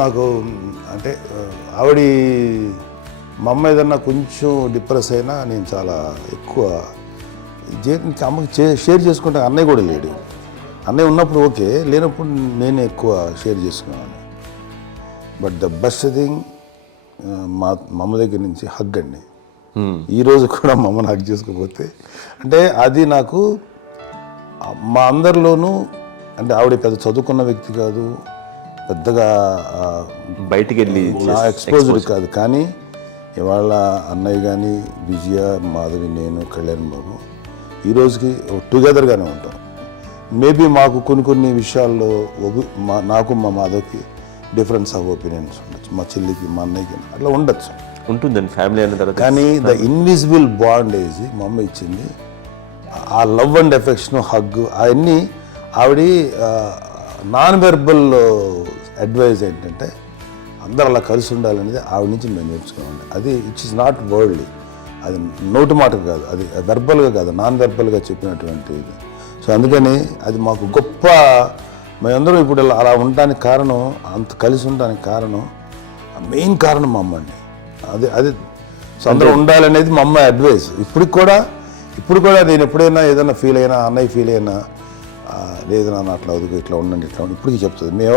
నాకు అంటే ఆవిడ మా అమ్మ ఏదన్నా కొంచెం డిప్రెస్ అయినా నేను చాలా ఎక్కువ అమ్మకి షేర్ చేసుకుంటే అన్నయ్య కూడా లేడు. అన్నయ్య ఉన్నప్పుడు ఓకే, లేనప్పుడు నేనే ఎక్కువ షేర్ చేసుకున్నాను. బట్ ద బెస్ట్ థింగ్ మా అమ్మ దగ్గర నుంచి హగ్ అండి. ఈరోజు కూడా మా అమ్మని హగ్ చేసుకోకపోతే అంటే అది నాకు మా అందరిలోనూ అంటే ఆవిడ పెద్ద చదువుకున్న వ్యక్తి కాదు, పెద్దగా బయటికి వెళ్ళి నా ఎక్స్పోజర్ కాదు. కానీ ఇవాళ అన్నయ్య కానీ విజయ, మాధవి, నేను, కళ్యాణ్ బాబు ఈ రోజుకి టుగెదర్గానే ఉంటాం. మేబీ మాకు కొన్ని విషయాల్లో నాకు మా మాధవ్కి డిఫరెన్స్ ఆఫ్ ఒపీనియన్స్ ఉండొచ్చు, మా చెల్లికి మా అన్నయ్యకి అట్లా ఉండొచ్చు, ఉంటుందండి ఫ్యామిలీ అన్న తర్వాత. కానీ ద ఇన్విజిబుల్ బాండేజ్ మా అమ్మ ఇచ్చింది. ఆ లవ్ అండ్ ఎఫెక్షన్, హగ్ అవన్నీ ఆవిడ నాన్ వెర్బల్ అడ్వైజ్ ఏంటంటే అందరూ అలా కలిసి ఉండాలనేది ఆవిడ నుంచి మేము నేర్చుకున్నాం. అది ఇట్స్ ఇస్ నాట్ వర్డ్లీ, అది నోటి మాట కాదు, అది వెర్బల్గా కాదు, నాన్ వెర్బల్గా చెప్పినటువంటి ఇది. సో అందుకని అది మాకు గొప్ప, మేమందరం ఇప్పుడు అలా ఉండడానికి కారణం, అంత కలిసి ఉండడానికి కారణం, మెయిన్ కారణం మా అమ్మ అండి. అది సో అందరూ ఉండాలనేది మా అమ్మ అడ్వైస్. ఇప్పుడు కూడా నేను ఎప్పుడైనా ఏదైనా ఫీల్ అయినా, అన్నయ్య ఫీల్ అయినా, లేదు నాన్న అట్లా వదుకు, ఇట్లా ఉండండి, ఇట్లా ఉండి ఇప్పటికీ చెప్తుంది. మేము ఎవరో